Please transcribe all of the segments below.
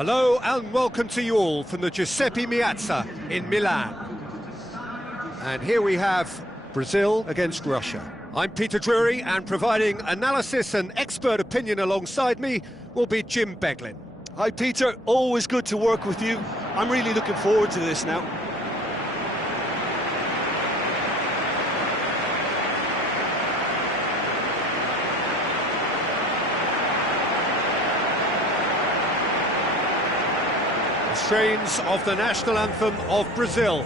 Hello and welcome to you all from the Giuseppe Meazza in Milan. And here we have Brazil against Russia. I'm Peter Drury, and providing analysis and expert opinion alongside me will be Jim Beglin. Hi Peter, always good to work with you. I'm really looking forward to this now. The strains of the national anthem of Brazil.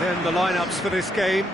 Then the lineups for this game.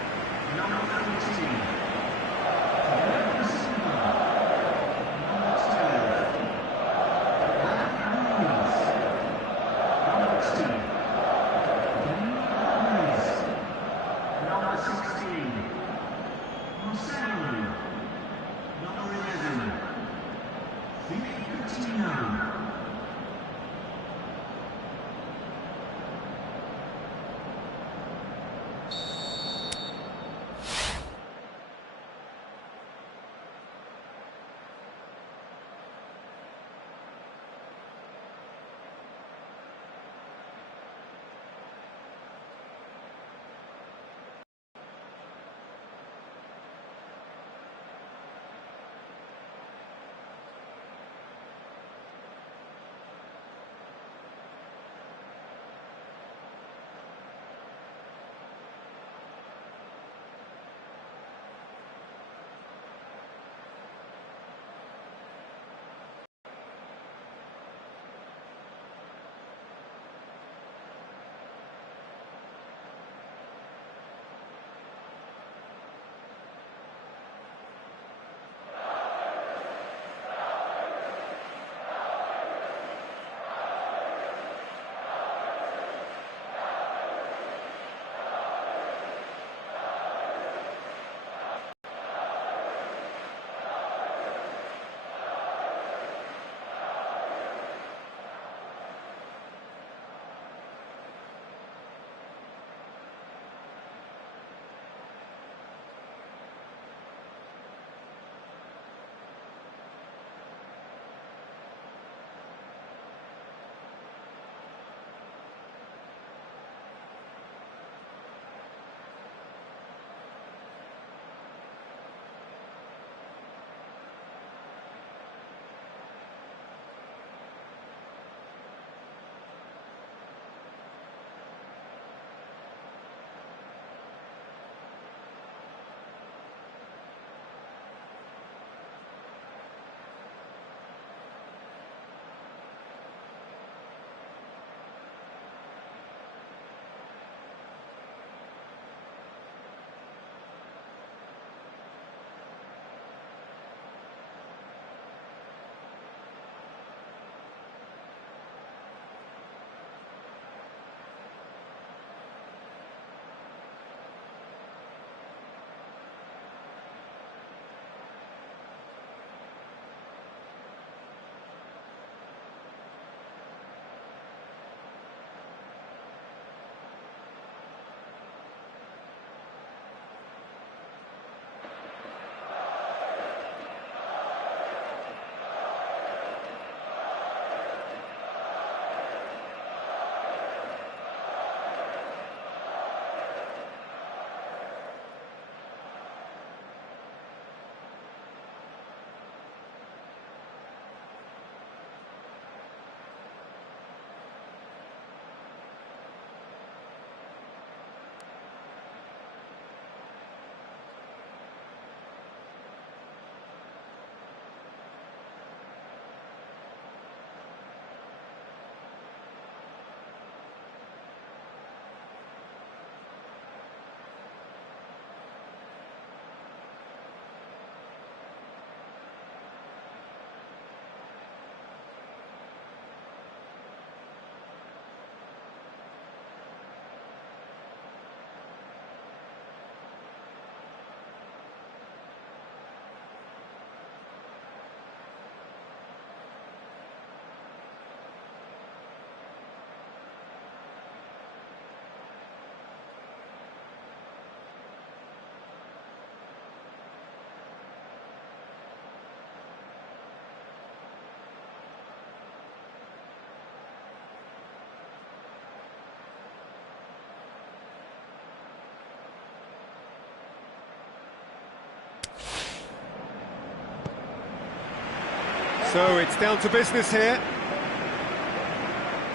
So it's down to business here.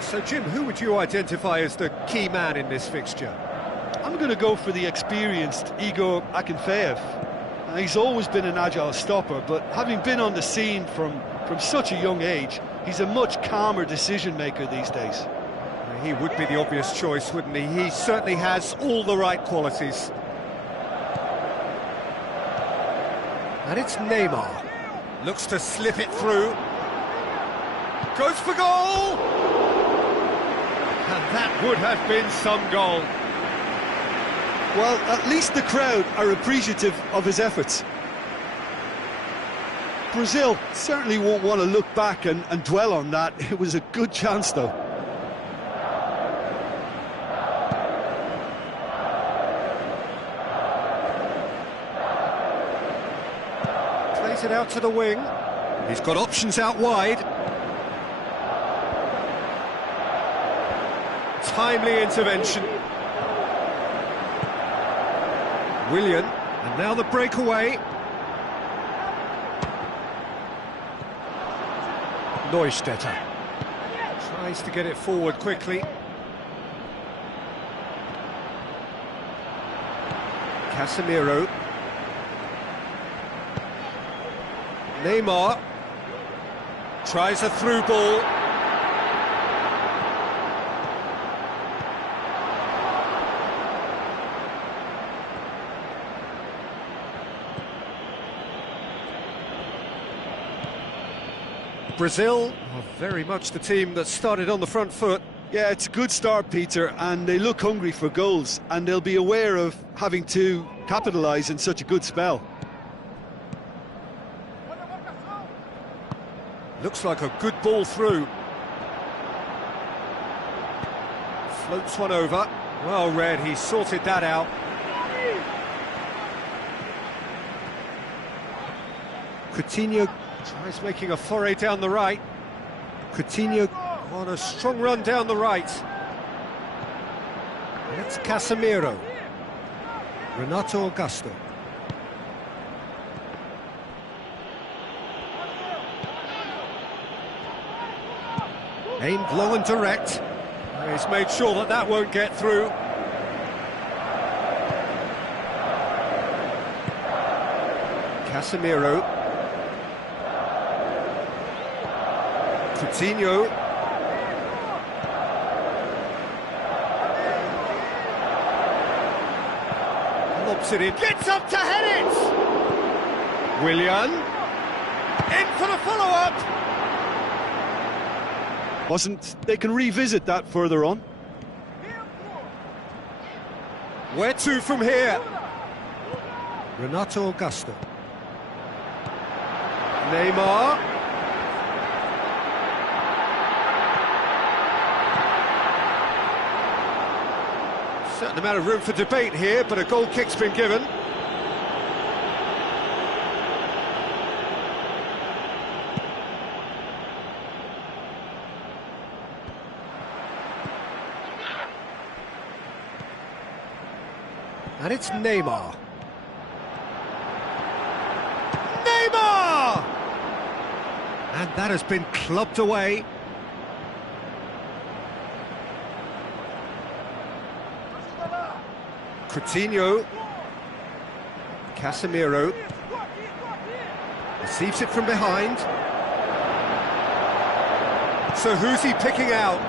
So Jim, who would you identify as the key man in this fixture? I'm going to go for the experienced Igor Akinfeev. He's always been an agile stopper, but having been on the scene from such a young age, he's a much calmer decision maker these days. He would be the obvious choice, wouldn't he? He certainly has all the right qualities. And it's Neymar. Looks to slip it through. Goes for goal! And that would have been some goal. Well, at least the crowd are appreciative of his efforts. Brazil certainly won't want to look back and dwell on that. It was a good chance, though. Plays it out to the wing. He's got options out wide. Timely intervention. Willian, and now the breakaway. Neustädter tries to get it forward quickly. Casemiro. Neymar tries a through ball. Brazil are very much the team that started on the front foot. Yeah, it's a good start, Peter, and they look hungry for goals, and they'll be aware of having to capitalise in such a good spell. Looks like a good ball through. Floats one over. Well read, he sorted that out. Coutinho tries making a foray down the right. Coutinho on a strong run down the right. It's Casemiro. Renato Augusto. Aimed low and direct. He's made sure that that won't get through. Casemiro. Coutinho. Lobs it in. Gets up to head it! Willian. In for the follow-up! They can revisit that further on. Where to from here? Renato Augusto. Neymar. Certain amount of room for debate here, but a goal kick's been given. And it's Neymar. Neymar! And that has been clubbed away. Coutinho. Casemiro. Receives it from behind. So who's he picking out?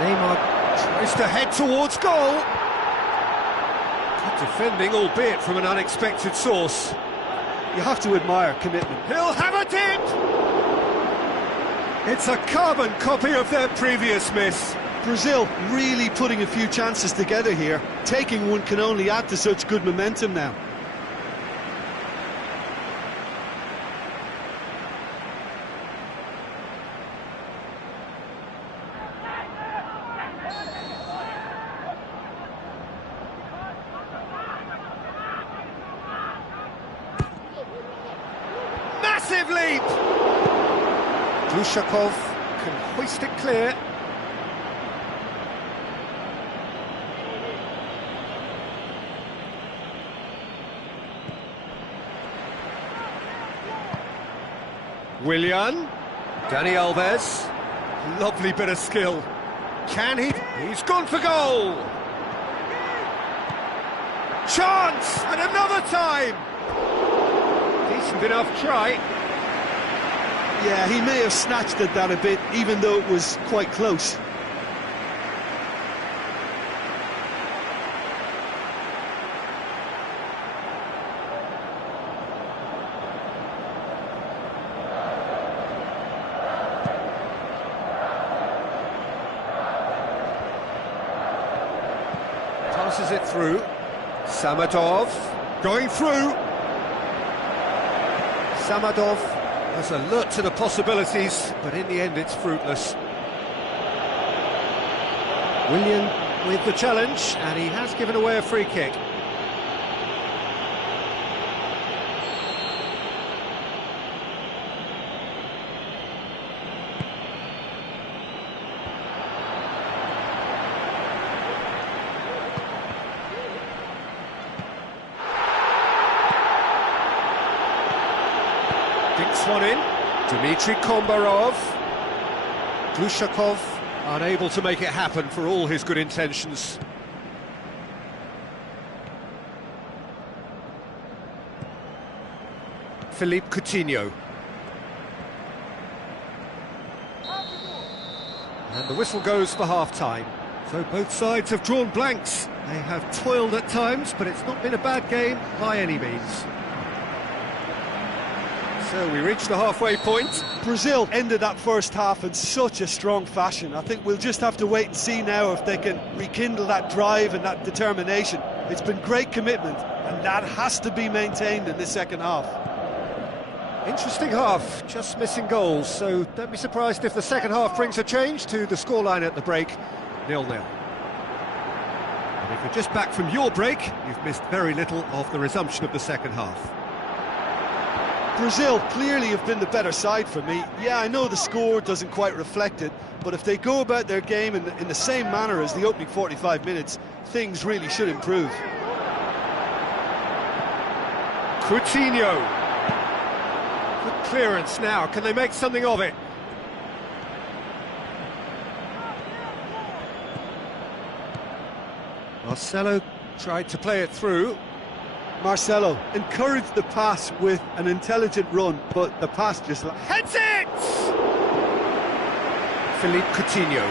Neymar tries to head towards goal. Good defending, albeit from an unexpected source. You have to admire commitment. He'll have it in! It's a carbon copy of their previous miss. Brazil really putting a few chances together here. Taking one can only add to such good momentum now. Massive leap! Dushakov can hoist it clear. Willian. Dani Alves. Lovely bit of skill. Can he? He's gone for goal! Chance! And another time! Decent enough try. Yeah, he may have snatched at that a bit, even though it was quite close. Passes it through. Samadov going through. Samadov has alert to the possibilities, but in the end it's fruitless. Willian with the challenge, and he has given away a free kick. Dinks one in. Dmitry Kombarov. Glushakov unable to make it happen for all his good intentions. Philippe Coutinho. And the whistle goes for half-time. So both sides have drawn blanks. They have toiled at times, but it's not been a bad game by any means. So we reach the halfway point. Brazil ended that first half in such a strong fashion. I think we'll just have to wait and see now if they can rekindle that drive and that determination. It's been great commitment, and that has to be maintained in the second half. Interesting half, just missing goals, so don't be surprised if the second half brings a change to the scoreline at the break, 0-0. And if you're just back from your break, you've missed very little of the resumption of the second half. Brazil clearly have been the better side for me. Yeah, I know the score doesn't quite reflect it, but if they go about their game in the same manner as the opening 45 minutes, things really should improve. Coutinho. Good clearance now, can they make something of it? Marcelo tried to play it through. Marcelo encouraged the pass with an intelligent run, but the pass just... Heads it! Philippe Coutinho.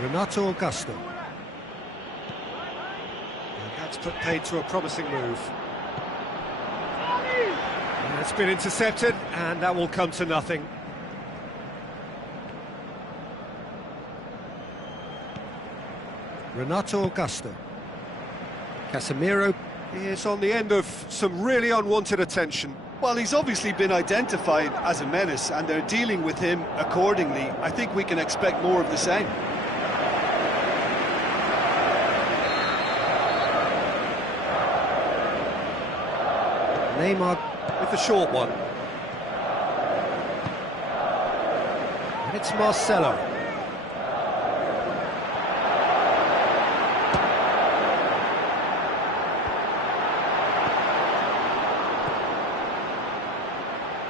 Renato Augusto. And that's put paid to a promising move. And it's been intercepted, and that will come to nothing. Renato Augusto. Casemiro is on the end of some really unwanted attention. Well, he's obviously been identified as a menace, and they're dealing with him accordingly. I think we can expect more of the same. Neymar with the short one. And it's Marcelo.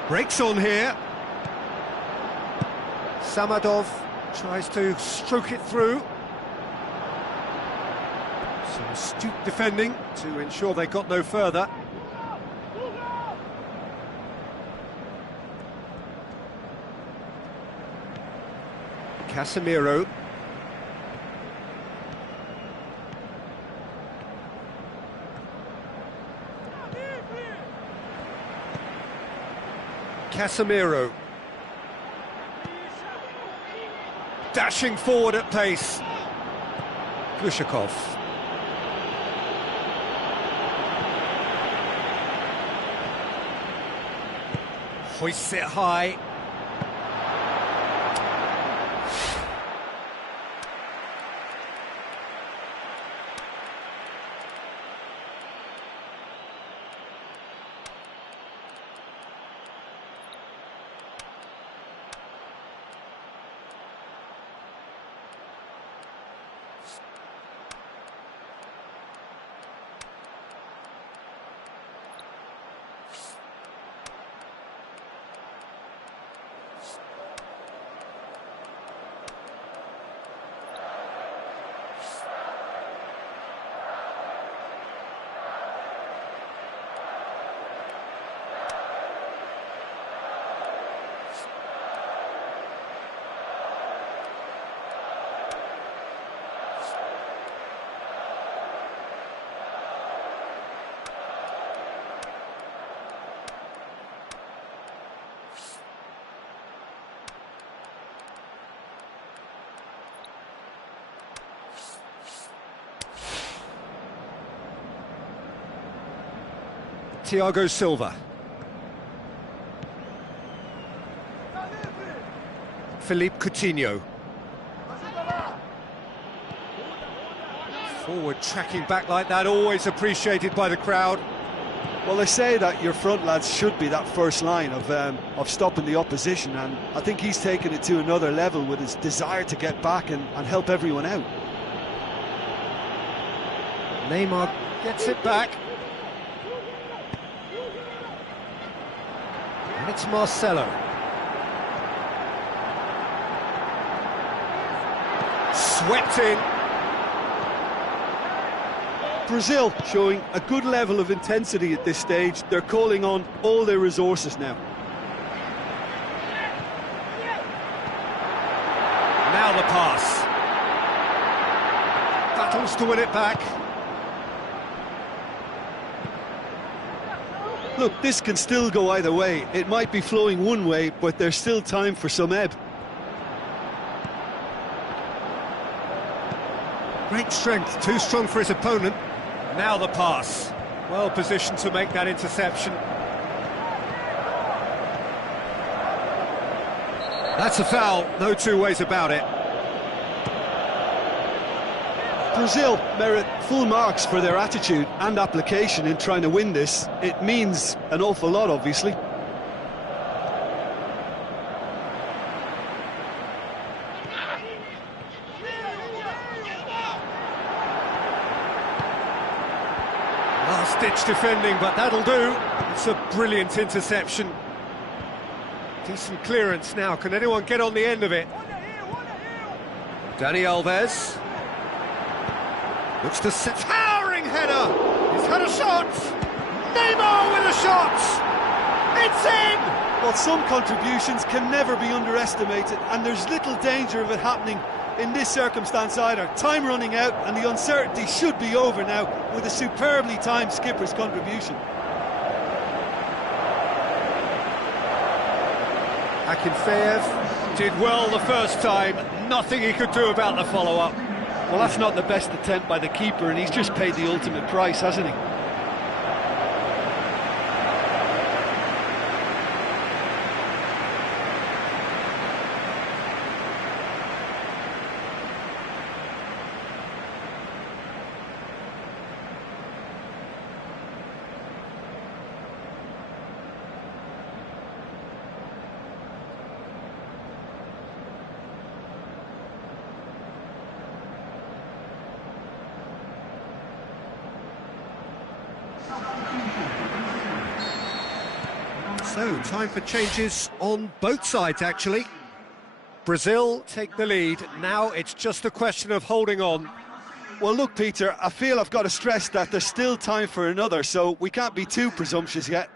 Breaks on here. Samadov tries to stroke it through. Some astute defending to ensure they got no further. Casemiro. Casemiro. Dashing forward at pace. Glushakov. Hoists it high. Thiago Silva. Philippe Coutinho. Forward tracking back like that, always appreciated by the crowd. Well, they say that your front lads should be that first line of stopping the opposition, and I think he's taken it to another level with his desire to get back and help everyone out. Neymar gets it back. And it's Marcelo. Swept in. Brazil showing a good level of intensity at this stage. They're calling on all their resources now. Now the pass. Battles to win it back. Look, this can still go either way. It might be flowing one way, but there's still time for some ebb. Great strength, too strong for his opponent. Now the pass. Well positioned to make that interception. That's a foul, no two ways about it. Brazil merit full marks for their attitude and application in trying to win this. It means an awful lot, obviously. Last-ditch defending, but that'll do. It's a brilliant interception. Decent clearance now. Can anyone get on the end of it? Dani Alves. Looks to set. Towering header! He's had a shot! Neymar with a shot! It's in! Well, some contributions can never be underestimated, and there's little danger of it happening in this circumstance either. Time running out, and the uncertainty should be over now with a superbly timed skipper's contribution. Akinfeev did well the first time, nothing he could do about the follow-up. Well, that's not the best attempt by the keeper, and he's just paid the ultimate price, hasn't he? So, time for changes on both sides, actually. Brazil take the lead. Now it's just a question of holding on. Well, look, Peter, I feel I've got to stress that there's still time for another, so we can't be too presumptuous yet.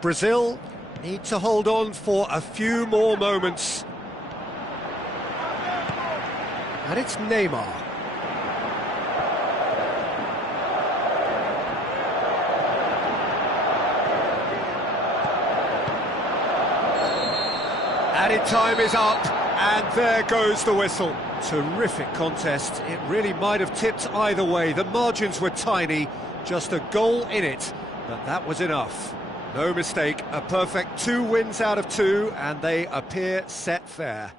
Brazil need to hold on for a few more moments. And it's Neymar. Added time is up, and there goes the whistle. Terrific contest. It really might have tipped either way. The margins were tiny, just a goal in it, but that was enough. No mistake, a perfect 2 wins out of 2, and they appear set fair.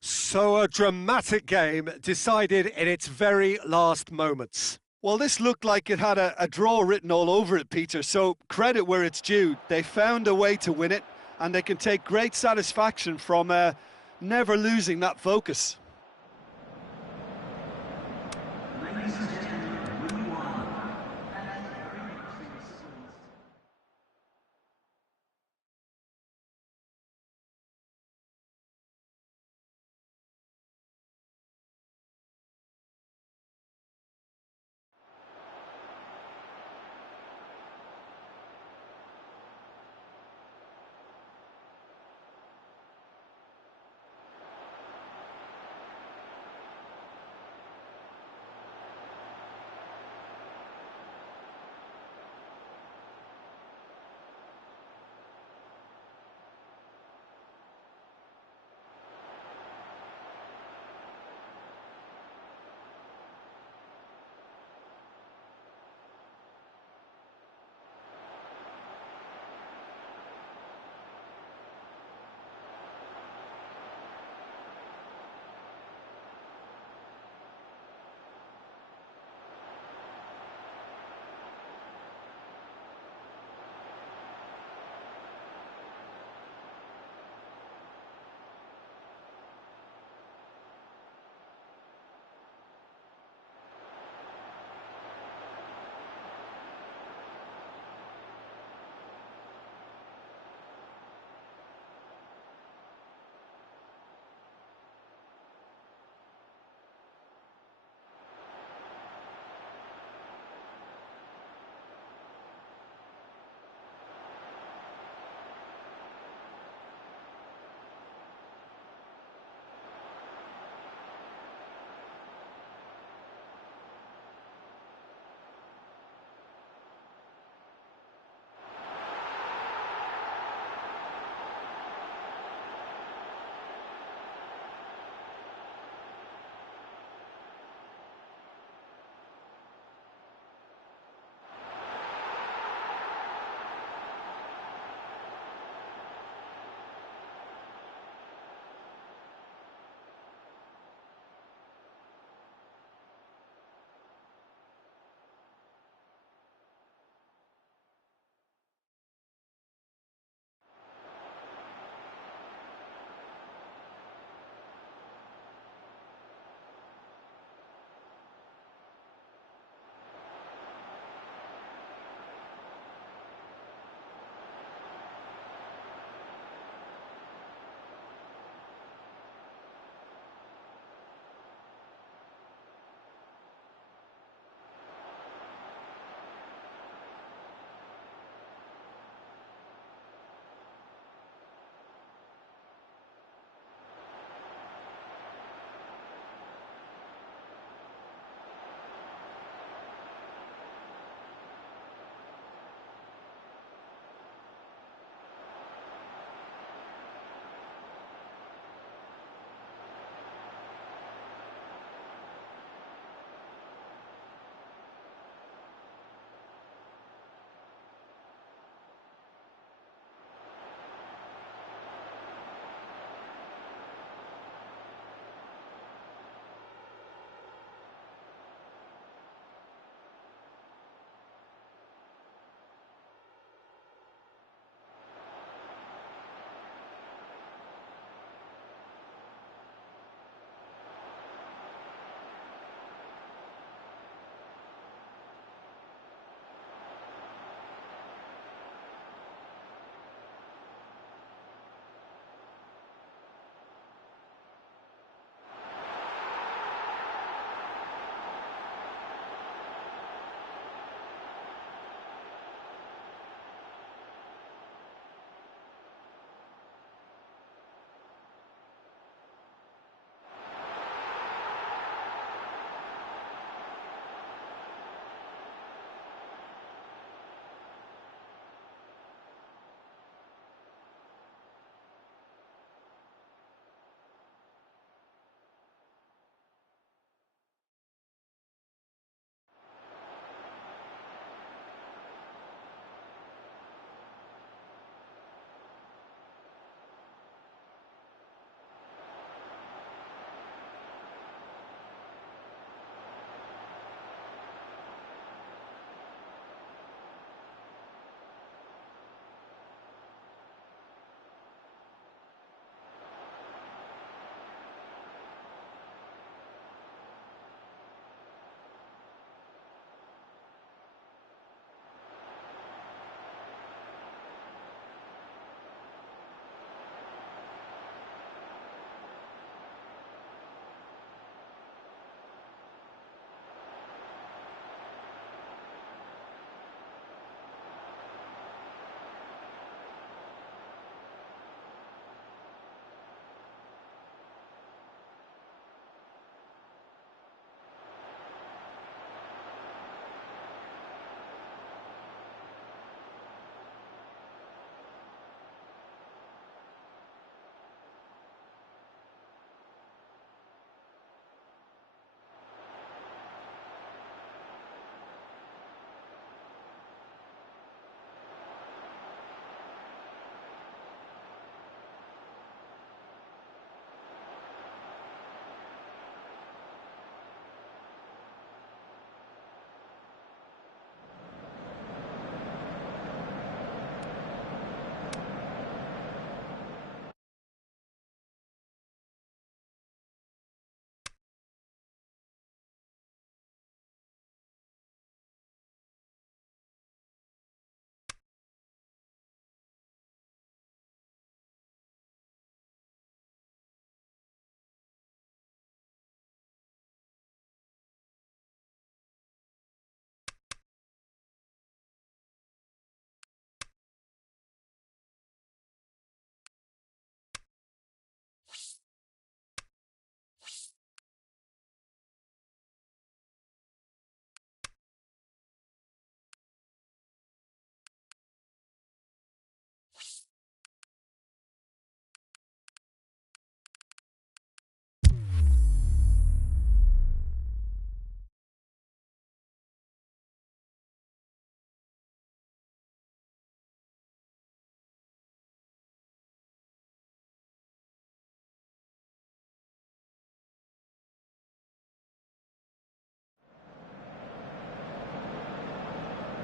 So a dramatic game decided in its very last moments. Well, this looked like it had a draw written all over it, Peter, so credit where it's due. They found a way to win it, and they can take great satisfaction from never losing that focus.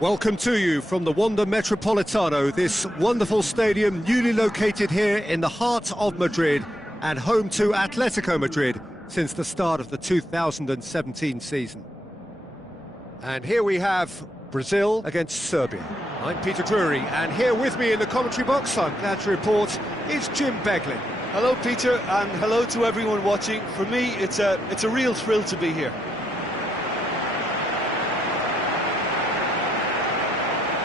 Welcome to you from the Wanda Metropolitano, this wonderful stadium newly located here in the heart of Madrid and home to Atletico Madrid since the start of the 2017 season. And here we have Brazil against Serbia. I'm Peter Drury, and here with me in the commentary box, I'm glad to report, is Jim Beglin. Hello, Peter, and hello to everyone watching. For me, it's a real thrill to be here.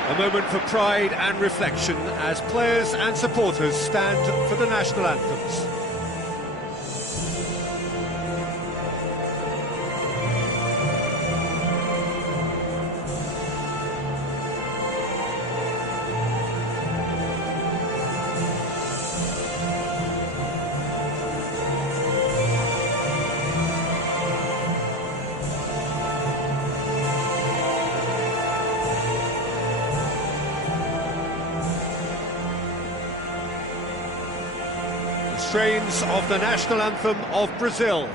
A moment for pride and reflection as players and supporters stand for the national anthems. Strains of the national anthem of Brazil.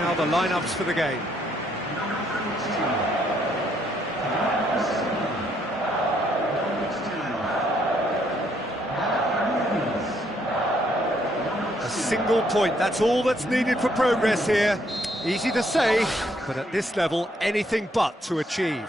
Now the lineups for the game. A single point, that's all that's needed for progress here. Easy to say, but at this level, anything but to achieve.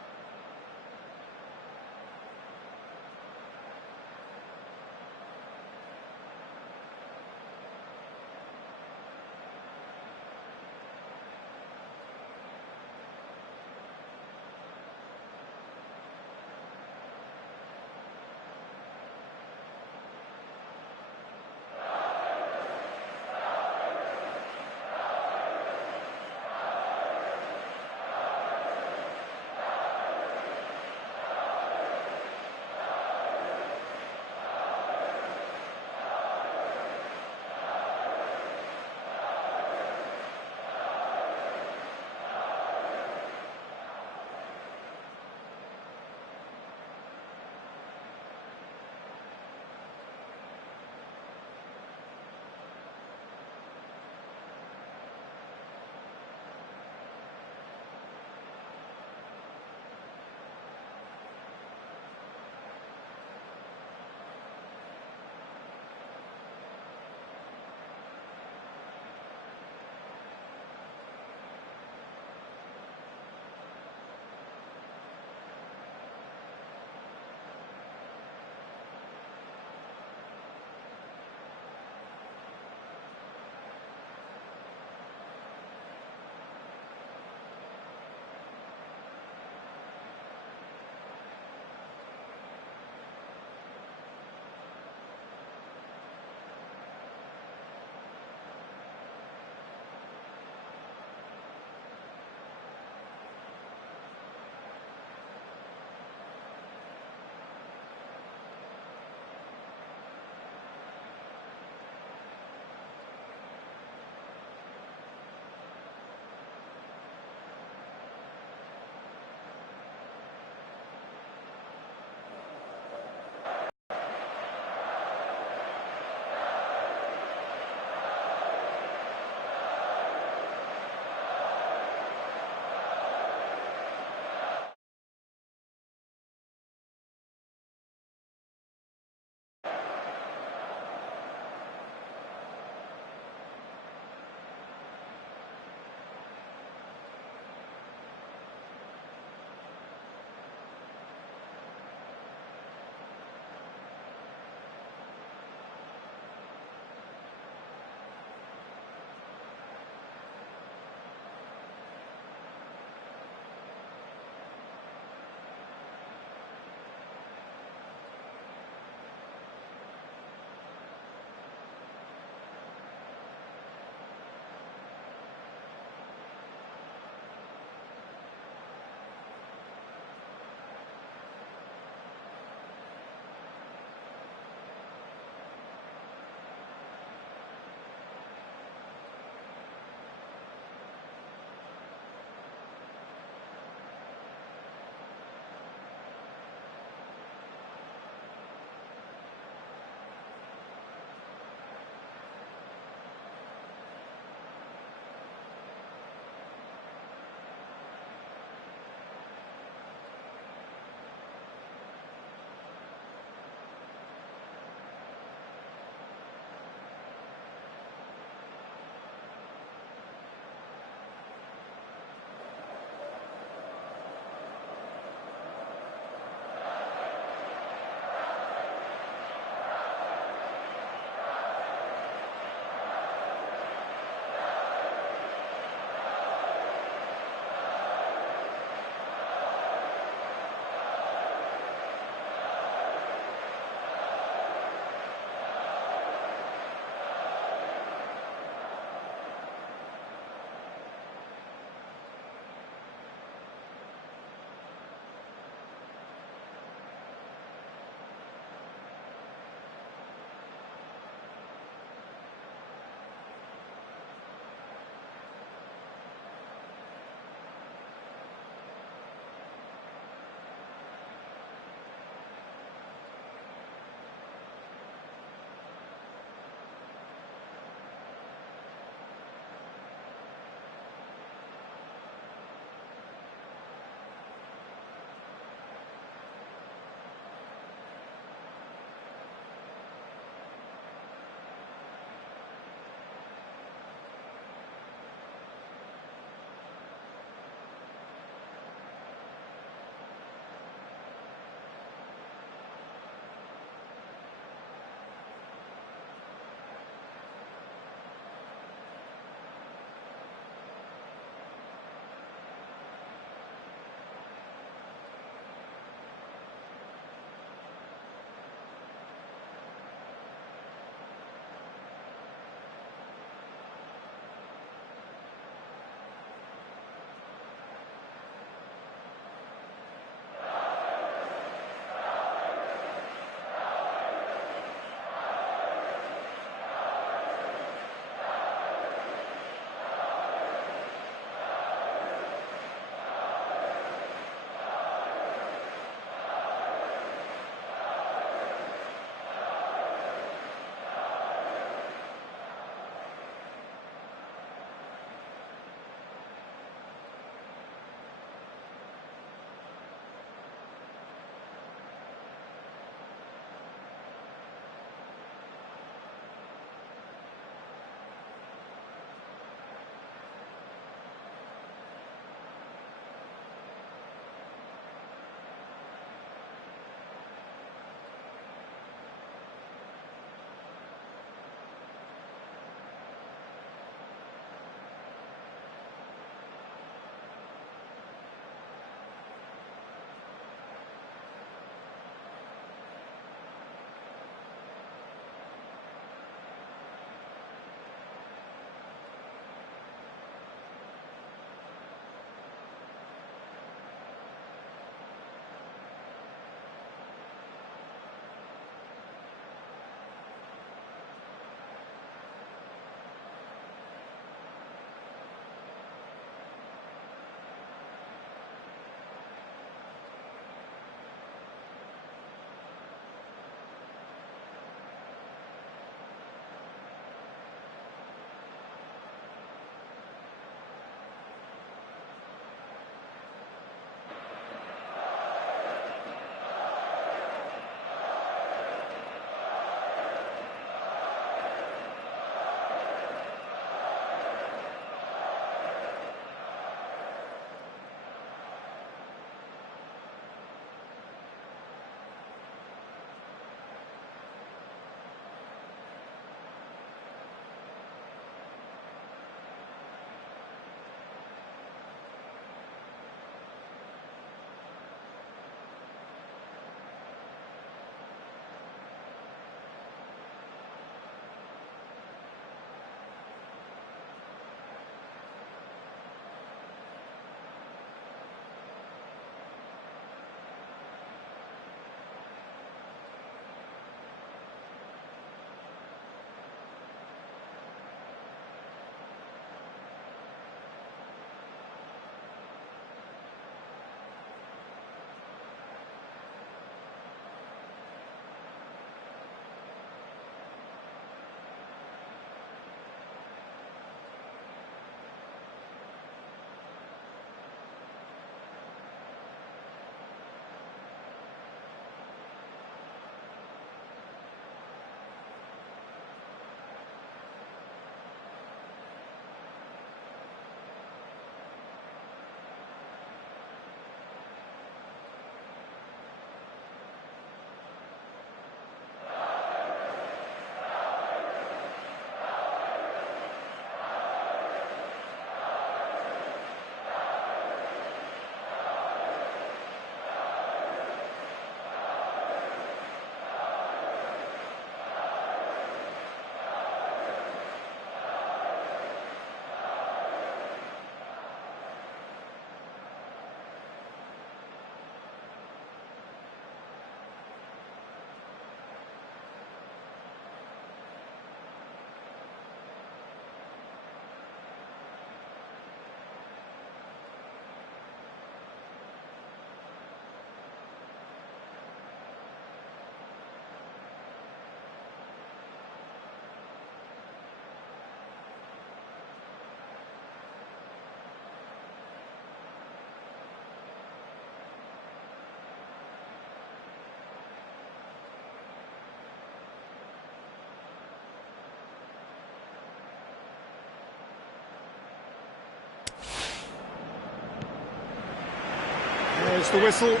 There's the whistle.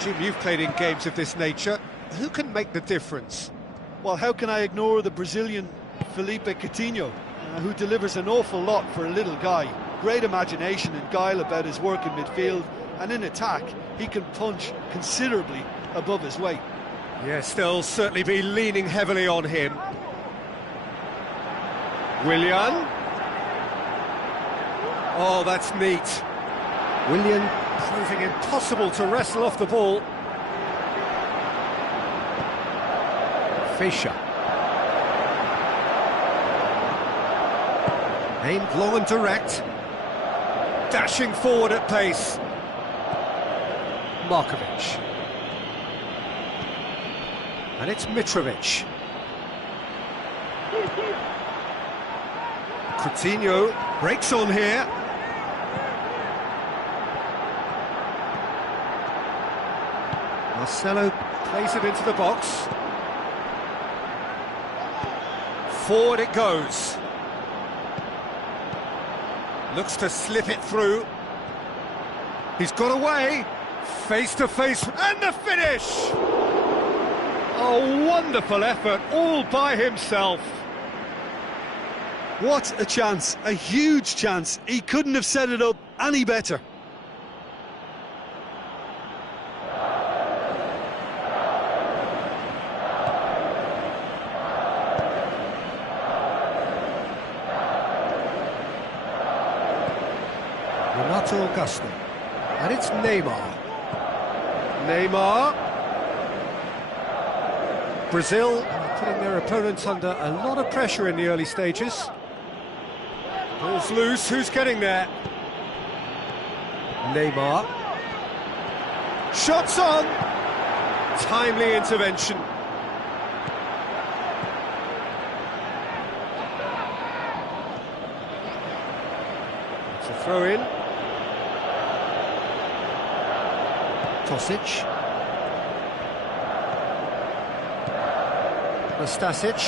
Jim, you've played in games of this nature. Who can make the difference? Well, how can I ignore the Brazilian Felipe Coutinho, who delivers an awful lot for a little guy. Great imagination and guile about his work in midfield, and in attack, he can punch considerably above his weight. Yes, they'll certainly be leaning heavily on him. Willian. Oh, that's neat. Willian proving impossible to wrestle off the ball. Fischer. Aimed long and direct. Dashing forward at pace. Markovic. And it's Mitrovic. Coutinho breaks on here. Marcelo plays it into the box. Forward it goes. Looks to slip it through. He's got away. Face to face, and the finish! A wonderful effort, all by himself. What a chance, a huge chance. He couldn't have set it up any better. Renato Augusto. And it's Neymar. Neymar. Brazil putting their opponents under a lot of pressure in the early stages. Ball's loose, who's getting there? Neymar. Shots on! Timely intervention. It's a throw-in. Tosic. Nastasic.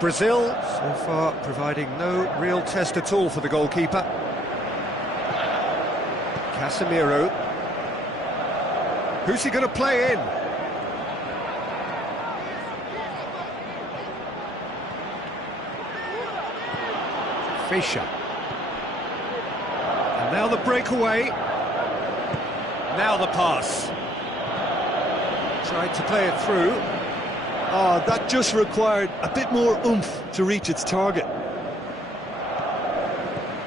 Brazil, so far, providing no real test at all for the goalkeeper. Casemiro. Who's he going to play in? Fischer. And now the breakaway. Now the pass. Tried to play it through. Oh, that just required a bit more oomph to reach its target.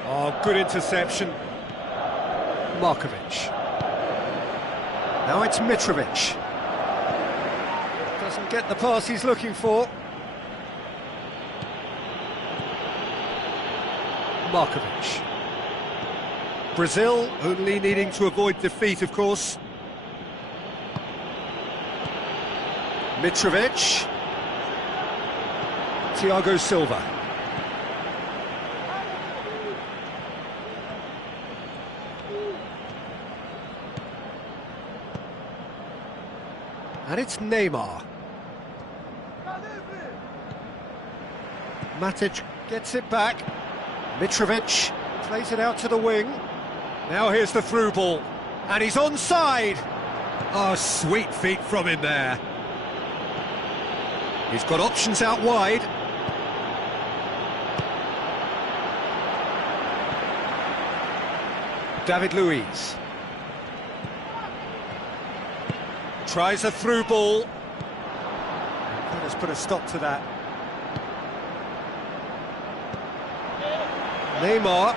Oh, good interception. Markovic. Now it's Mitrovic. Doesn't get the pass he's looking for. Markovic. Brazil only needing to avoid defeat, of course. Mitrovic. Thiago Silva. And it's Neymar. Matic gets it back. Mitrovic plays it out to the wing. Now here's the through ball. And he's onside. Oh, sweet feet from him there. He's got options out wide. David Luiz. Tries a through ball. Let us put a stop to that. Neymar.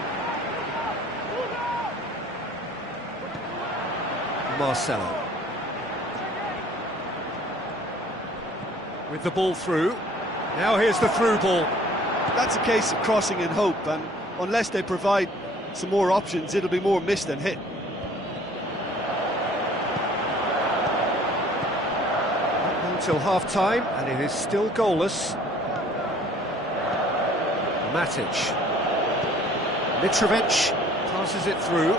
Marcelo. With the ball through. Now here's the through ball. That's a case of crossing in hope, and unless they provide some more options, it'll be more missed than hit. Until half-time, and it is still goalless. Matic. Mitrovic passes it through.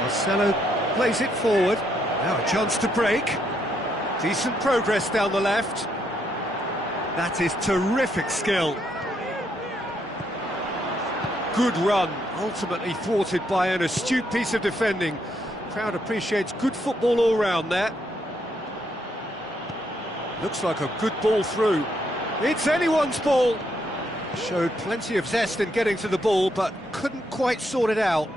Marcelo plays it forward. Now a chance to break. Decent progress down the left. That is terrific skill. good run, ultimately thwarted by an astute piece of defending. Crowd appreciates good football all round there. Looks like a good ball through. It's anyone's ball. Showed plenty of zest in getting to the ball, but couldn't quite sort it out.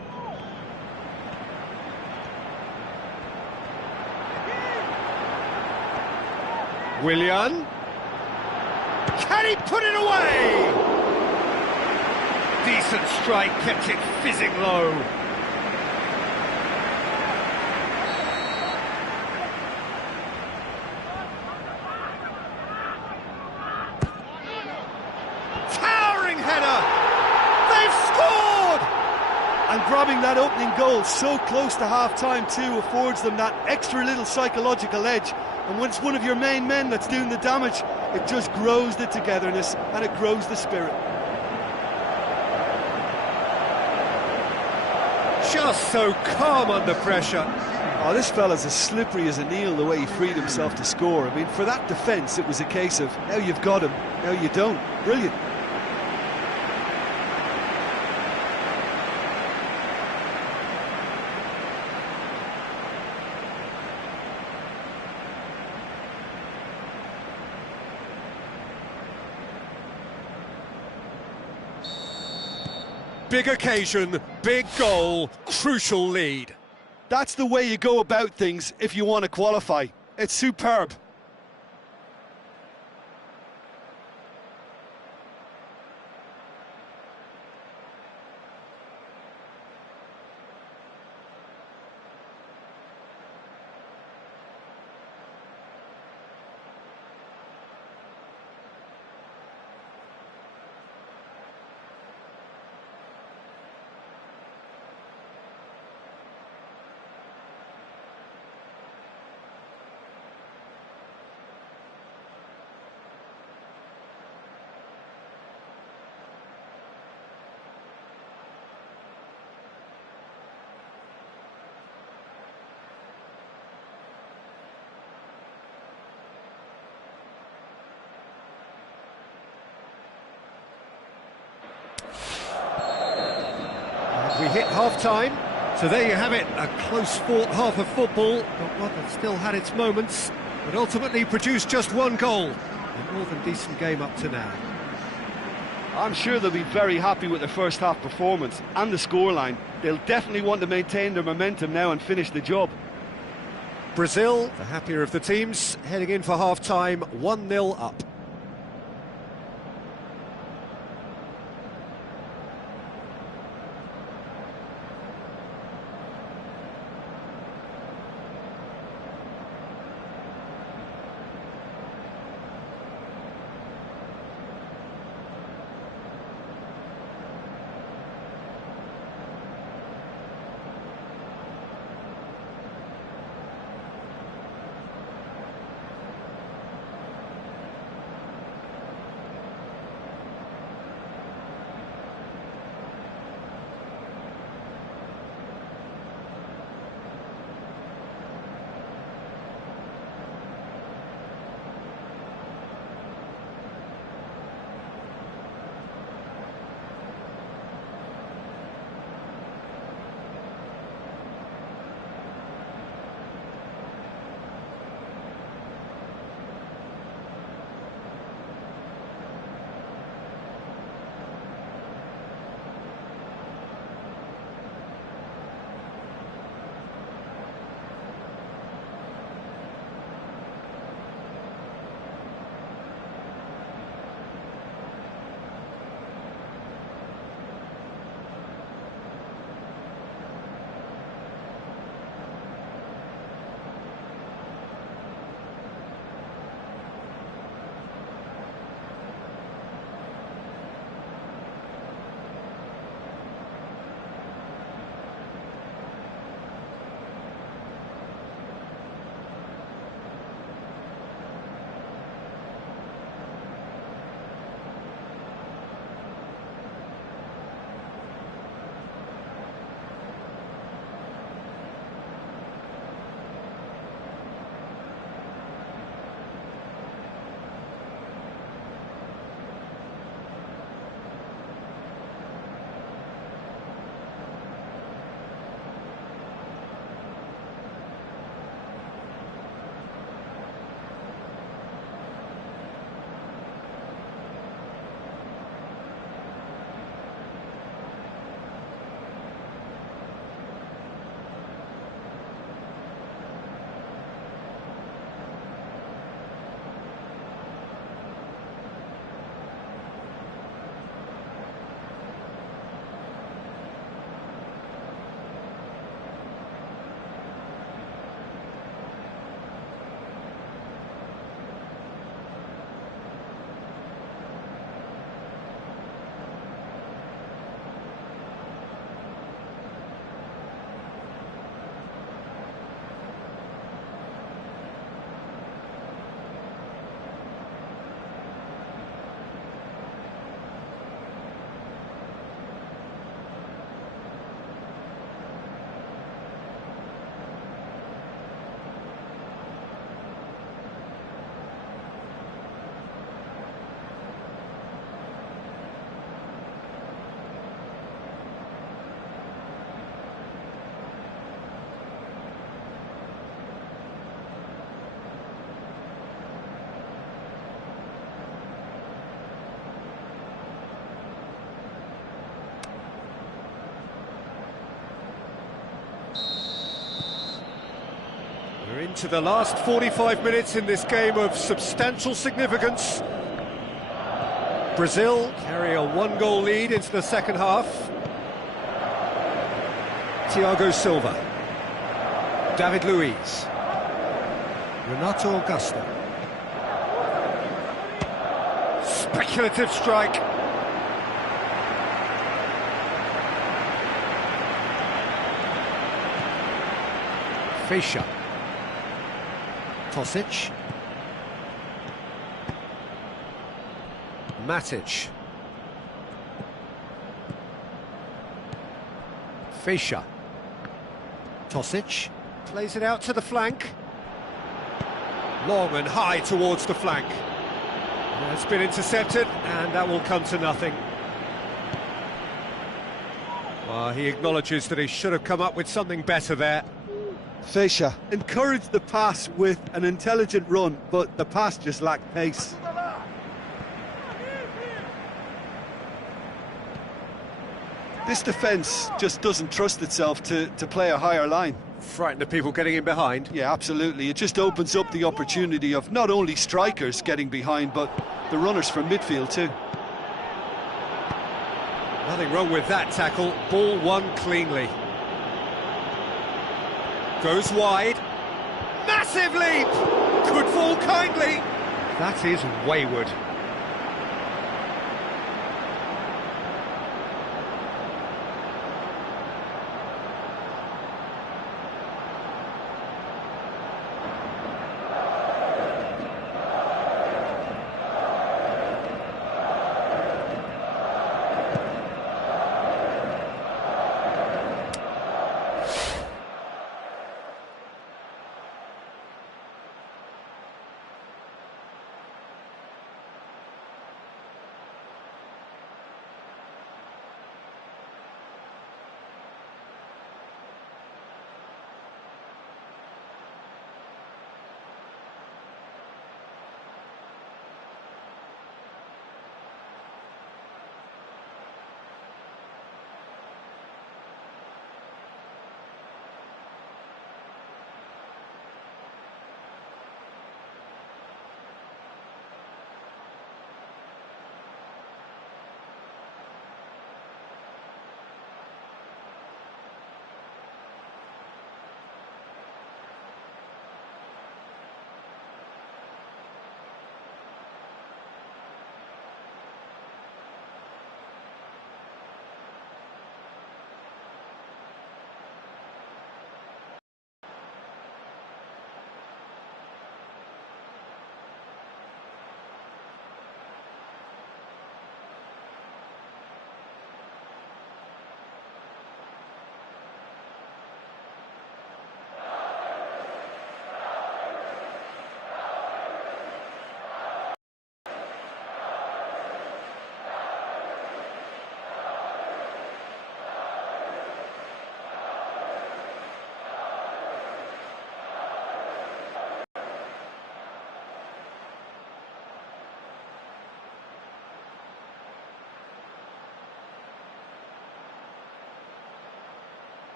Willian. Can he put it away? Decent strike, kept it fizzing low. Towering header! They've scored! And grabbing that opening goal so close to half-time too affords them that extra little psychological edge. And when it's one of your main men that's doing the damage, it just grows the togetherness and it grows the spirit. Just so calm under pressure. Oh, this fella's as slippery as an eel the way he freed himself to score. I mean, for that defence, it was a case of, now you've got him, now you don't. Brilliant. Big occasion, big goal, crucial lead. That's the way you go about things if you want to qualify. It's superb. We hit half-time, so there you have it, a close-fought half of football, but one that still had its moments, but ultimately produced just one goal. A more than decent game up to now. I'm sure they'll be very happy with their first half performance and the scoreline. They'll definitely want to maintain their momentum now and finish the job. Brazil, the happier of the teams, heading in for half-time, 1-0 up. into the last 45 minutes in this game of substantial significance. Brazil carry a one-goal lead into the second half. Thiago Silva, David Luiz, Renato Augusto. Speculative strike. Fischer. Tosic. Matic. Fischer. Tosic plays it out to the flank. Long and high towards the flank. It's been intercepted, and that will come to nothing. Well, he acknowledges that he should have come up with something better there. Fischer encouraged the pass with an intelligent run, but the pass just lacked pace. This defence just doesn't trust itself to play a higher line. Frightened of people getting in behind. Yeah, absolutely. It just opens up the opportunity of not only strikers getting behind, but the runners from midfield too. Nothing wrong with that tackle. Ball won cleanly. Goes wide. Massive leap! Could fall kindly. That is wayward.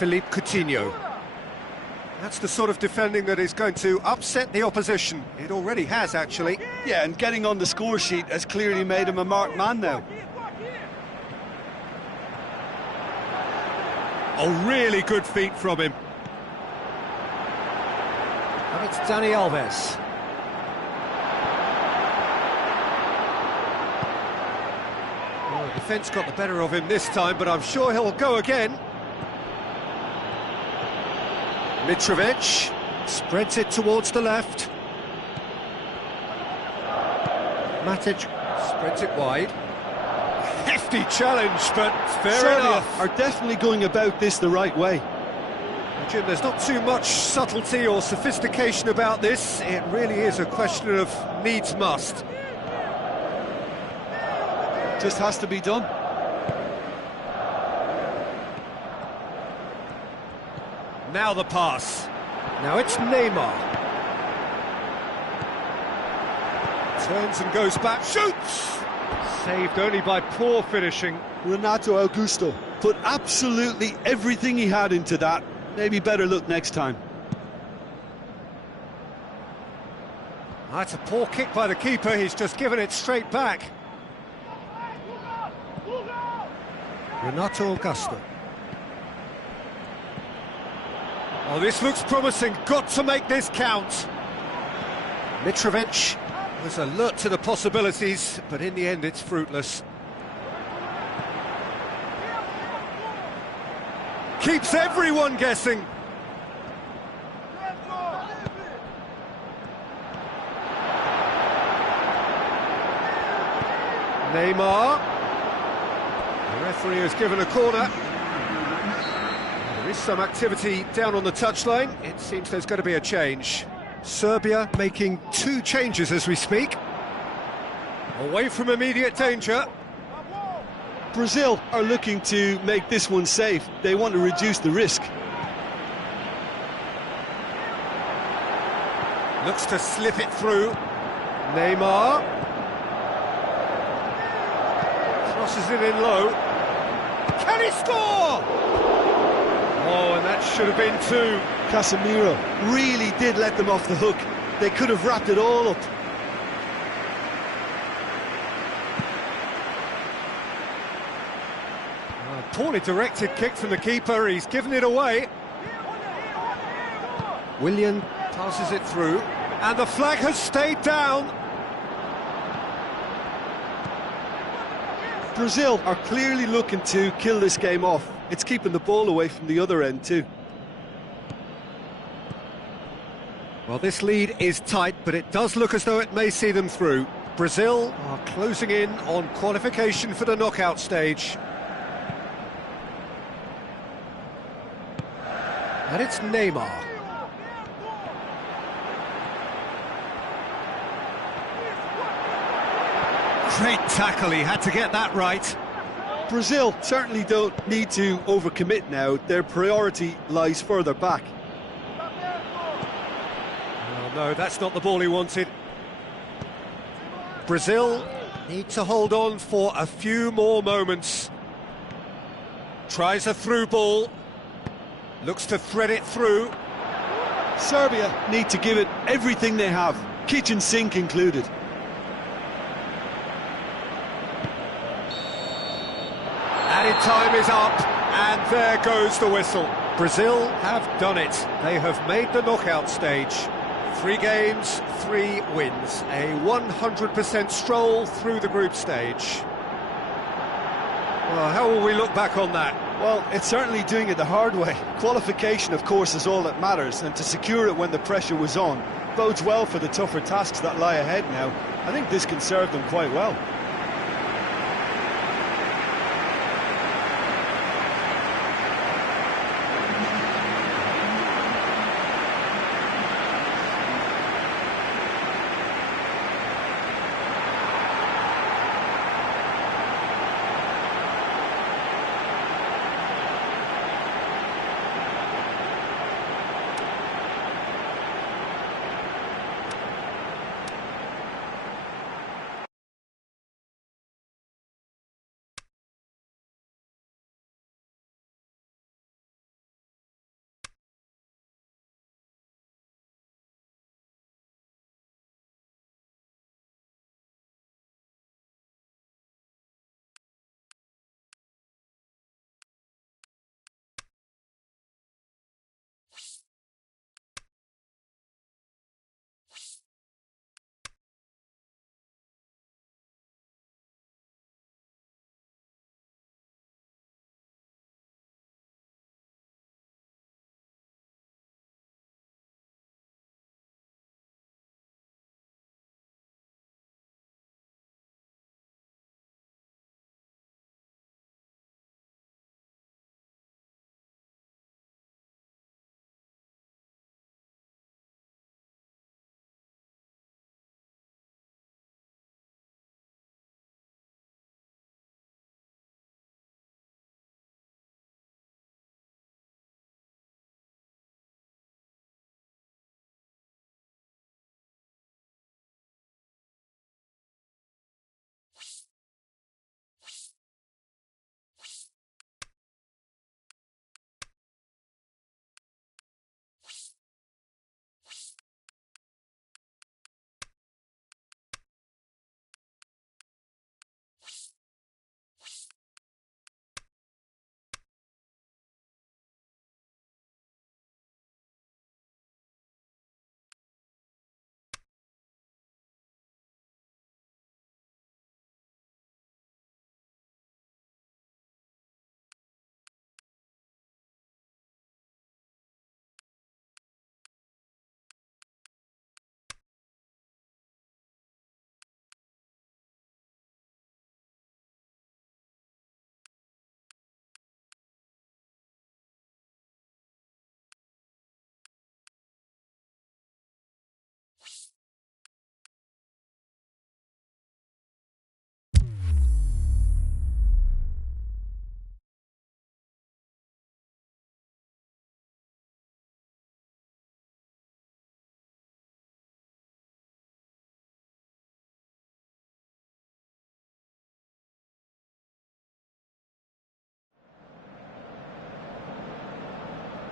Philippe Coutinho. That's the sort of defending that is going to upset the opposition. It already has, actually. Yeah, and getting on the score sheet has clearly made him a marked man now. Oh, really good feet from him. And it's Dani Alves. Well, the defence got the better of him this time, but I'm sure he'll go again. Mitrovic spreads it towards the left. Matic spreads it wide. Hefty challenge, but fair Serbia enough. are definitely going about this the right way. Jim, there's not too much subtlety or sophistication about this. It really is a question of needs must. Just has to be done. Now the pass. Now it's Neymar. Turns and goes back, shoots! Saved only by poor finishing. Renato Augusto put absolutely everything he had into that. Maybe better look next time. That's a poor kick by the keeper, he's just given it straight back. Renato Augusto. Oh, this looks promising, got to make this count. Mitrovic was alert to the possibilities, but in the end it's fruitless. Keeps everyone guessing. Neymar. The referee has given a corner. There is some activity down on the touchline. It seems there's going to be a change. Serbia making 2 changes as we speak. Away from immediate danger. Brazil are looking to make this one safe. They want to reduce the risk. Looks to slip it through. Neymar. Crosses it in low. Can he score? Oh, and that should have been 2. Casemiro really did let them off the hook. They could have wrapped it all up. Poorly directed kick from the keeper, he's given it away. Willian passes it through, and the flag has stayed down. Brazil are clearly looking to kill this game off. It's keeping the ball away from the other end too. Well, this lead is tight, but it does look as though it may see them through. Brazil are closing in on qualification for the knockout stage. And it's Neymar. Great tackle, he had to get that right. Brazil certainly don't need to overcommit now. Their priority lies further back. Oh, no, that's not the ball he wanted. Brazil need to hold on for a few more moments. Tries a through ball. Looks to thread it through. Serbia need to give it everything they have, kitchen sink included. Added time is up, and there goes the whistle. Brazil have done it. They have made the knockout stage. 3 games, 3 wins. A 100% stroll through the group stage. Well, how will we look back on that? Well, it's certainly doing it the hard way. Qualification, of course, is all that matters, and to secure it when the pressure was on bodes well for the tougher tasks that lie ahead now. I think this can serve them quite well.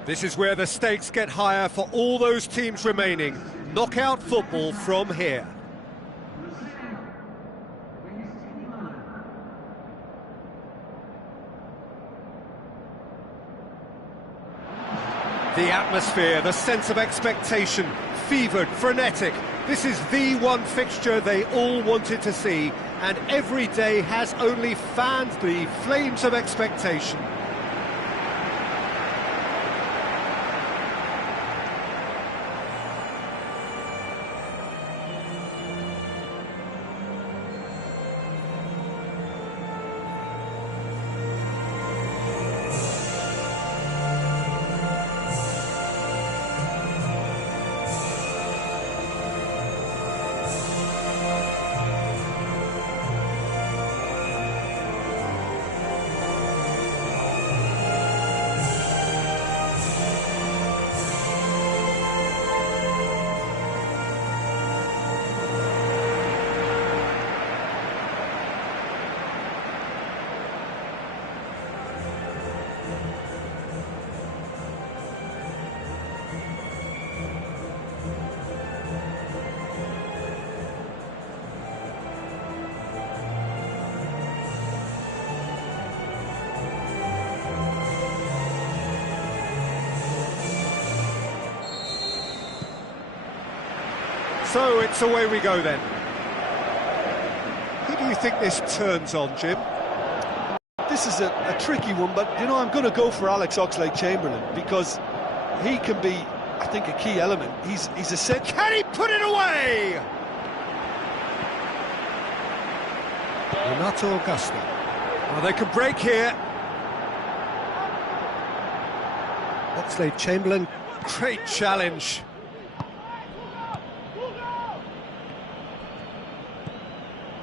This is where the stakes get higher for all those teams remaining. Knockout football from here. The atmosphere, the sense of expectation, fevered, frenetic. This is the one fixture they all wanted to see, and every day has only fanned the flames of expectation. So it's away we go then. Who do you think this turns on, Jim? This is a tricky one, but, you know, I'm going to go for Alex Oxlade-Chamberlain because he can be, I think, a key element. He's a set... Can he put it away? Renato Augusto. Oh, they can break here. Oxlade-Chamberlain, great challenge.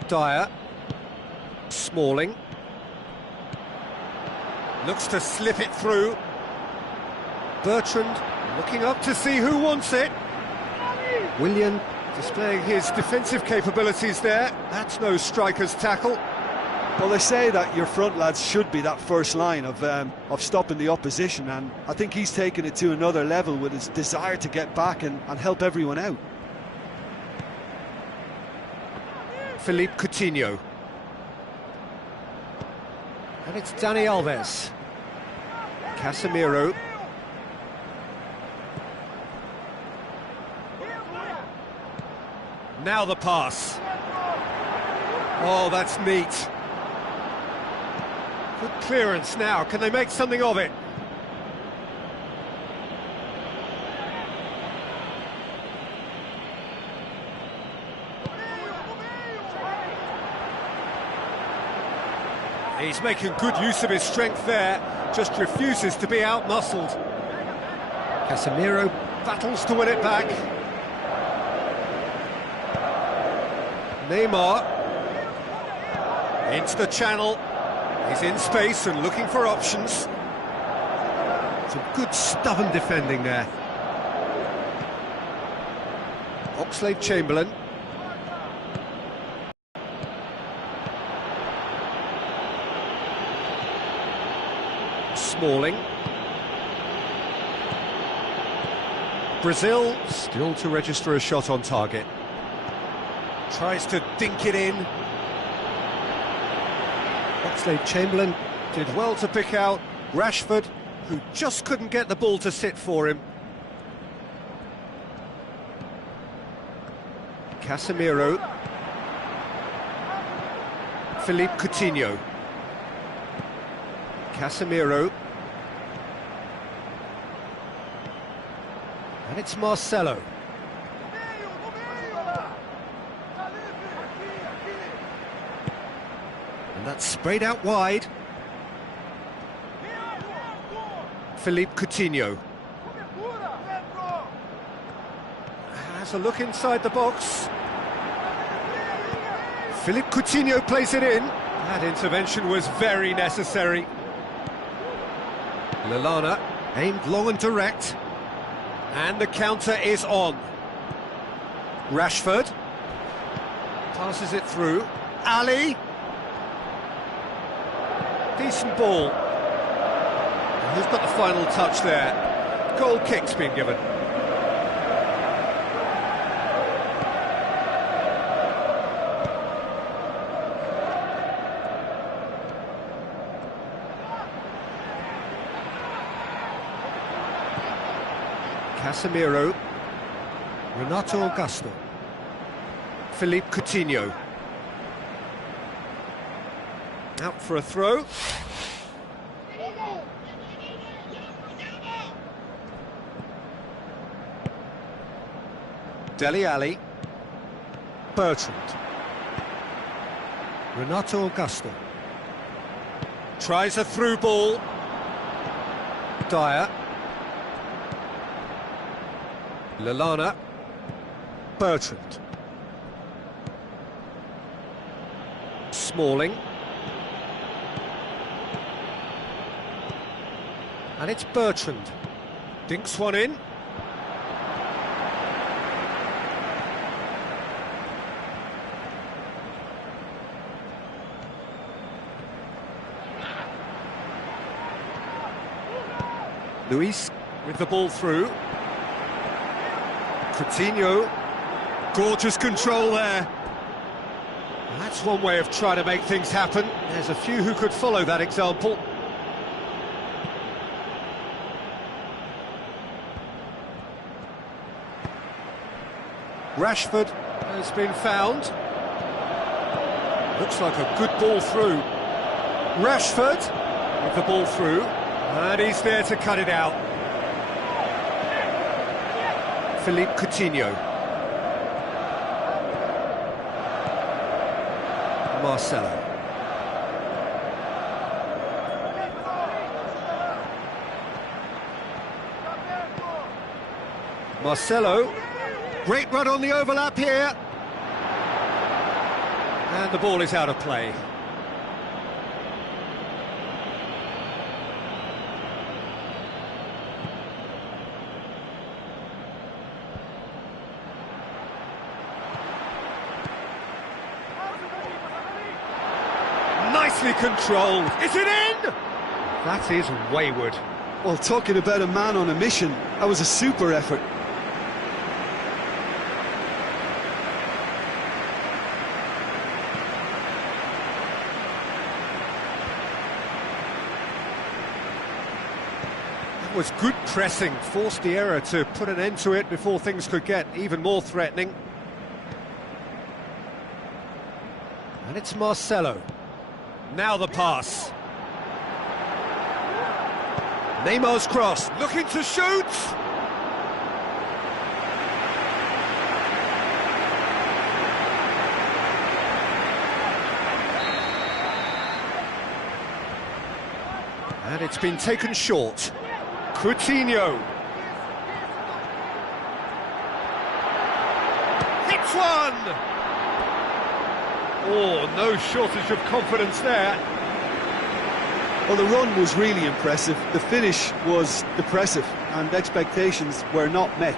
Dyer, Smalling, looks to slip it through. Bertrand looking up to see who wants it. Willian displaying his defensive capabilities there. That's no striker's tackle. Well, they say that your front lads should be that first line of stopping the opposition, and I think he's taken it to another level with his desire to get back and help everyone out. Philippe Coutinho. And it's Dani Alves. Casemiro. Now the pass. Oh, that's neat. Good clearance now. Can they make something of it? He's making good use of his strength there, just refuses to be out-muscled. Casemiro battles to win it back. Neymar into the channel. He's in space and looking for options. Some good stubborn defending there. Oxlade-Chamberlain. Smalling. Brazil still to register a shot on target. Tries to dink it in. Oxlade-Chamberlain did well to pick out Rashford, who just couldn't get the ball to sit for him. Casemiro. Philippe Coutinho. Casemiro. And it's Marcelo. And that's sprayed out wide. Philippe Coutinho. Has a look inside the box. Philippe Coutinho plays it in. That intervention was very necessary. Lallana aimed long and direct. And the counter is on. Rashford passes it through. Ali. Decent ball. Who's got the final touch there? Goal kick's been given. Casemiro, Renato Augusto, Philippe Coutinho, out for a throw. Dele Alli, Bertrand, Renato Augusto, tries a through ball, Dyer, Lallana, Bertrand, Smalling, and it's Bertrand, dinks one in. Luis with the ball through. Coutinho, gorgeous control there. That's one way of trying to make things happen. There's a few who could follow that example. Rashford has been found. Looks like a good ball through. Rashford with the ball through, and he's there to cut it out. Philippe Coutinho. Marcelo. Marcelo. Great run on the overlap here. And the ball is out of play. Nicely controlled. Is it in? That is wayward. Well, talking about a man on a mission, that was a super effort. That was good pressing, forced the error to put an end to it before things could get even more threatening. And it's Marcelo. Now the pass. Neymar's cross, looking to shoot! And it's been taken short. Coutinho. Hits one! Oh, no shortage of confidence there. Well, the run was really impressive. The finish was depressive, and expectations were not met.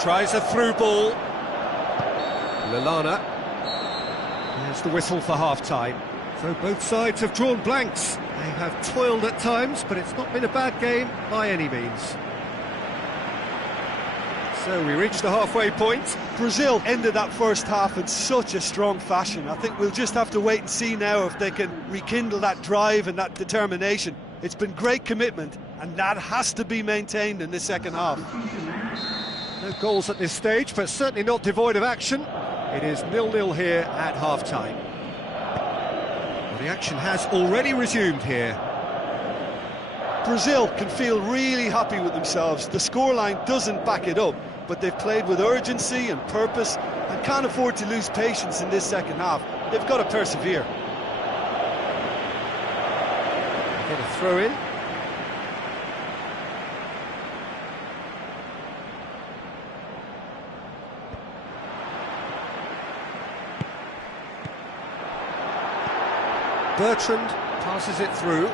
Tries a through ball. Lallana. There's the whistle for half-time. So both sides have drawn blanks. They have toiled at times, but it's not been a bad game by any means. So we reach the halfway point. Brazil ended that first half in such a strong fashion. I think we'll just have to wait and see now if they can rekindle that drive and that determination. It's been great commitment, and that has to be maintained in the second half. No goals at this stage, but certainly not devoid of action. It is 0-0 here at half-time. Well, the action has already resumed here. Brazil can feel really happy with themselves. The scoreline doesn't back it up, but they've played with urgency and purpose and can't afford to lose patience in this second half. They've got to persevere. Get a throw in. Bertrand passes it through.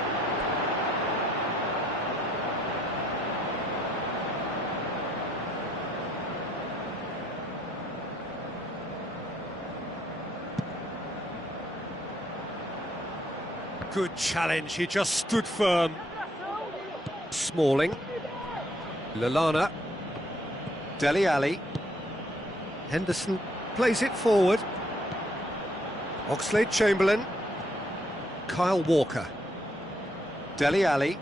Good challenge, he just stood firm. Smalling. Lallana. Dele Alli. Henderson plays it forward. Oxlade-Chamberlain. Kyle Walker. Dele Alli.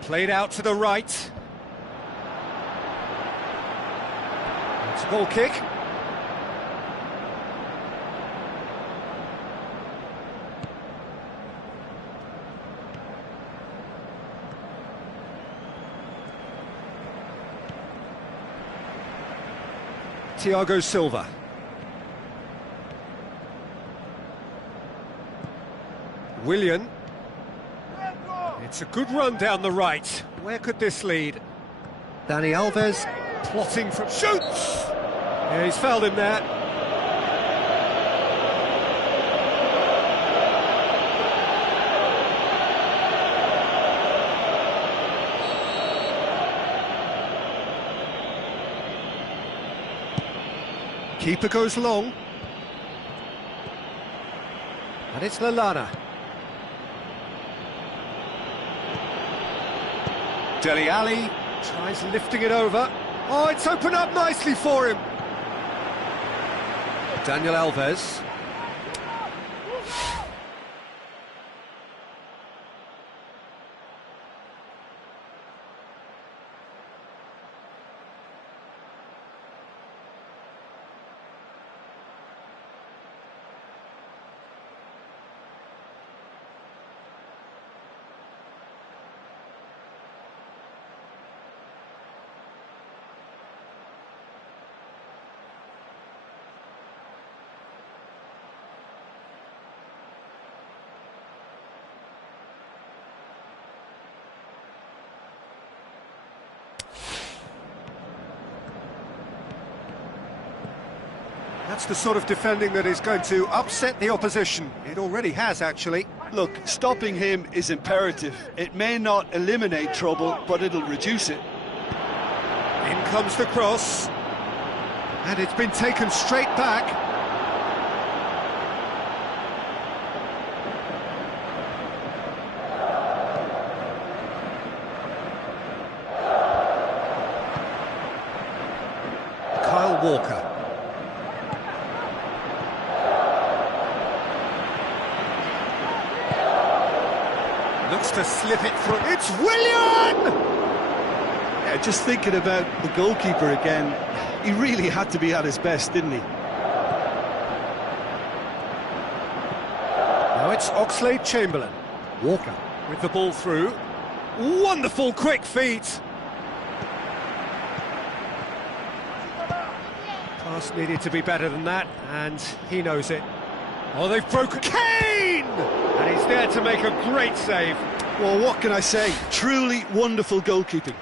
Played out to the right. It's a goal kick. Thiago Silva. Willian. It's a good run down the right. Where could this lead? Dani Alves plotting from... Shoots! Yeah, he's fouled him there. Keeper goes long. And it's Lallana. Dele Alli tries lifting it over. Oh, it's opened up nicely for him. Daniel Alves. That's the sort of defending that is going to upset the opposition. It already has, actually. Look, stopping him is imperative. It may not eliminate trouble, but it'll reduce it. In comes the cross. And it's been taken straight back. Kyle Walker. Looks to slip it through. It's Willian! Yeah, just thinking about the goalkeeper again, he really had to be at his best, didn't he? Now it's Oxlade-Chamberlain. Walker with the ball through. Wonderful quick feet. Pass needed to be better than that, and he knows it. Oh, they've broken... Kane! And he's there to make a great save. Well, what can I say? Truly wonderful goalkeeping.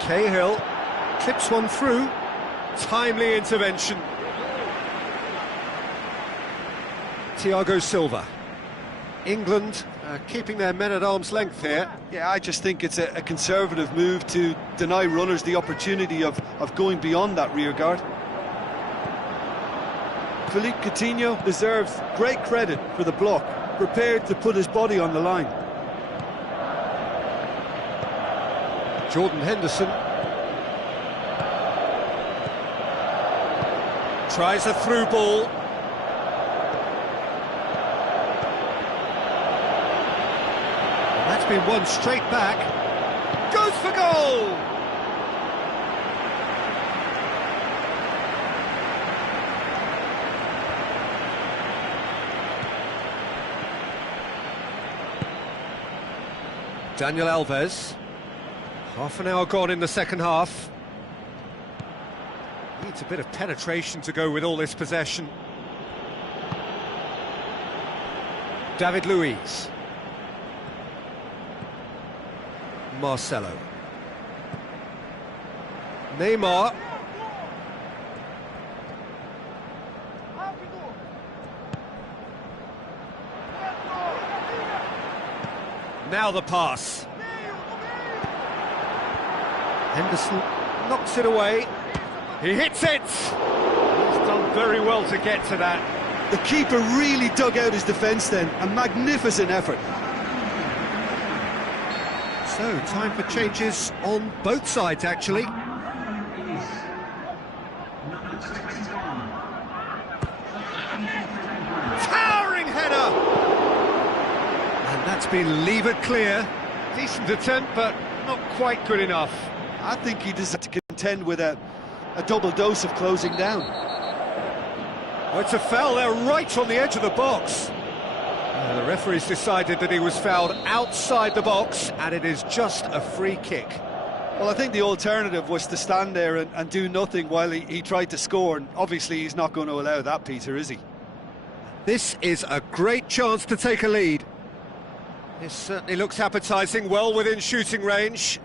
Cahill clips one through. Timely intervention. Thiago Silva. England keeping their men at arm's length here. Yeah, I just think it's a conservative move to deny runners the opportunity of going beyond that rear guard. Philippe Coutinho deserves great credit for the block, prepared to put his body on the line. Jordan Henderson tries a through ball. been won straight back. Goes for goal! Daniel Alves. Half an hour gone in the second half. Needs a bit of penetration to go with all this possession. David Luiz. Marcelo. Neymar. Now the pass. Henderson knocks it away. He hits it! He's done very well to get to that. The keeper really dug out his defence then. A magnificent effort. So, time for changes on both sides, actually. Towering header! And that's been levered clear. Decent attempt, but not quite good enough. I think he deserves to contend with a double dose of closing down. Oh, it's a foul there right on the edge of the box. The referee's decided that he was fouled outside the box, and it is just a free kick. Well, I think the alternative was to stand there and do nothing while he tried to score, and obviously he's not going to allow that, Peter, is he? This is a great chance to take a lead. This certainly looks appetising, well within shooting range.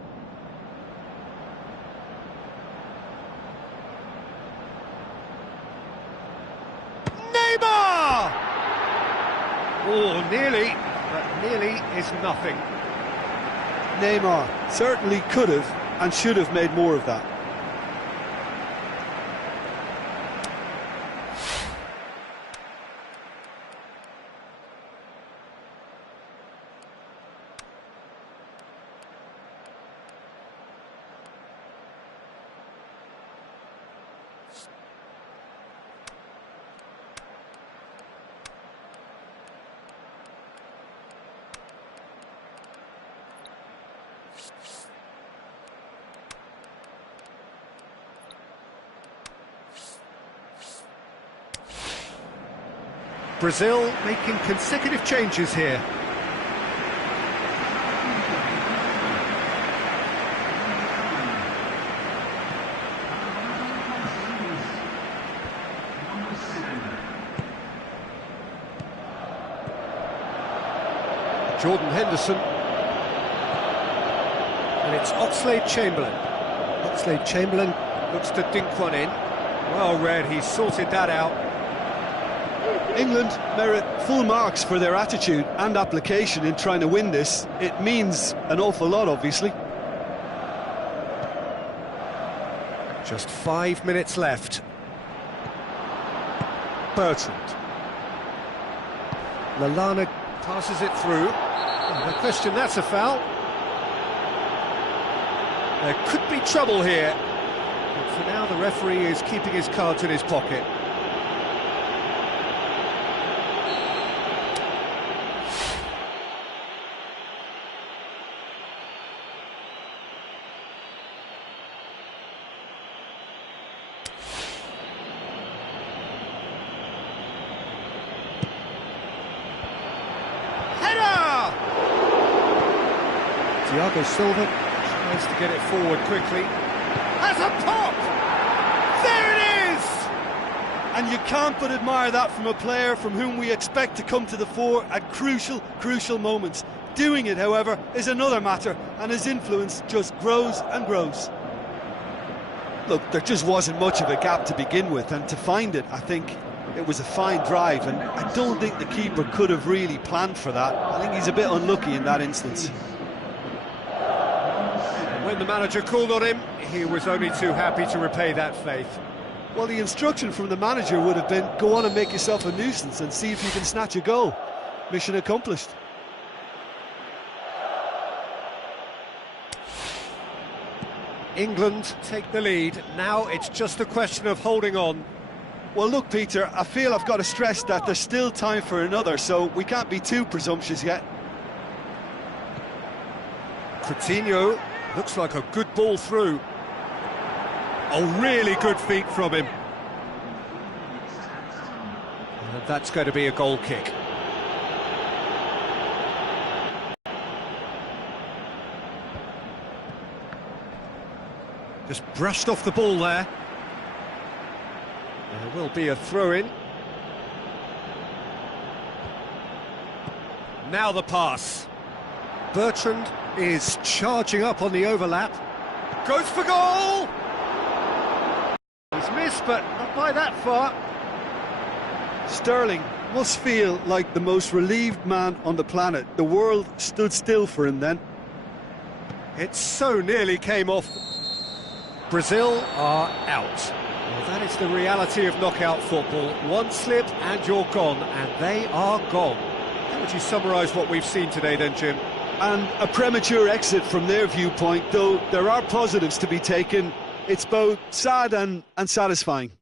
Neymar! Oh, nearly, but nearly is nothing. Neymar certainly could have and should have made more of that. Brazil making consecutive changes here. Jordan Henderson. And it's Oxlade-Chamberlain. Oxlade-Chamberlain looks to dink one in. Well read, he sorted that out. England merit full marks for their attitude and application in trying to win this. It means an awful lot, obviously. Just 5 minutes left. Bertrand. Lallana passes it through. No question, that's a foul. There could be trouble here. But for now, the referee is keeping his cards in his pocket. Thiago Silva tries to get it forward quickly. Has a pop! There it is! And you can't but admire that from a player from whom we expect to come to the fore at crucial moments. Doing it, however, is another matter, and his influence just grows and grows. Look, there just wasn't much of a gap to begin with, and to find it, I think it was a fine drive, and I don't think the keeper could have really planned for that. I think he's a bit unlucky in that instance. When the manager called on him, he was only too happy to repay that faith. Well, the instruction from the manager would have been, go on and make yourself a nuisance and see if you can snatch a goal. Mission accomplished. England take the lead. Now it's just a question of holding on. Well, look, Peter, I feel I've got to stress that there's still time for another, so we can't be too presumptuous yet. Coutinho, looks like a good ball through. Oh, really good feet from him. And that's going to be a goal kick. Just brushed off the ball there. There will be a throw-in. Now the pass. Bertrand is charging up on the overlap. Goes for goal! He's missed, but not by that far. Sterling must feel like the most relieved man on the planet. The world stood still for him then. It so nearly came off. Brazil are out. Well, that is the reality of knockout football. One slip and you're gone, and they are gone. How would you summarise what we've seen today then, Jim? And a premature exit from their viewpoint, though there are positives to be taken. It's both sad and satisfying.